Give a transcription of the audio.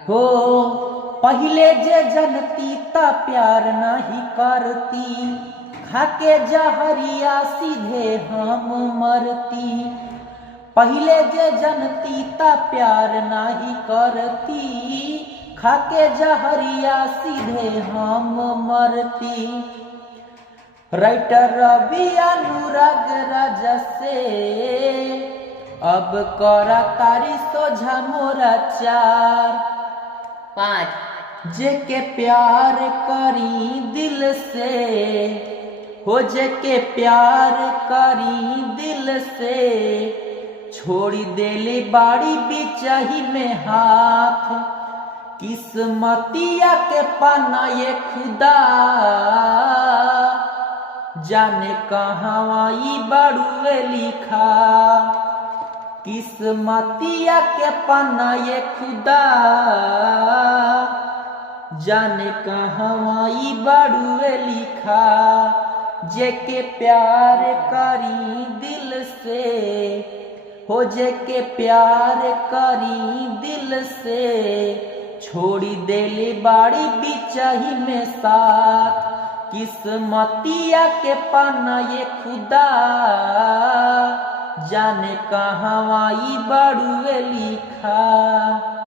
हो पहिले जे जनती ता प्यार नहीं करती, खाके जहरिया सीधे हम मरती। पहिले जे जनती ता प्यार नहीं करती, खाके जहरिया सीधे हम मरती। राइटर रवि अनुराग राजा से अब करा तारी सोझा मोरा 4 5 जे के प्यार करी दिल से, हो जे के प्यार करी दिल से, छोड़ी देली बाड़ी बिचही में हाथ। किस्मतिया के पाना ये खुदा, जाने कहाँ ई बड़ुए लिखा। किस्मतिया के पाना ये खुदा, जाने कहाँ ई बड़ुए लिखा। जे के प्यार करी दिल से, हो जे के प्यार करी दिल से, छोड़ी देली बाड़ी बिचही में साथ। किस्मतिया के पाना ये खुदा, जाने कहाँ ई बड़ुए लिखा।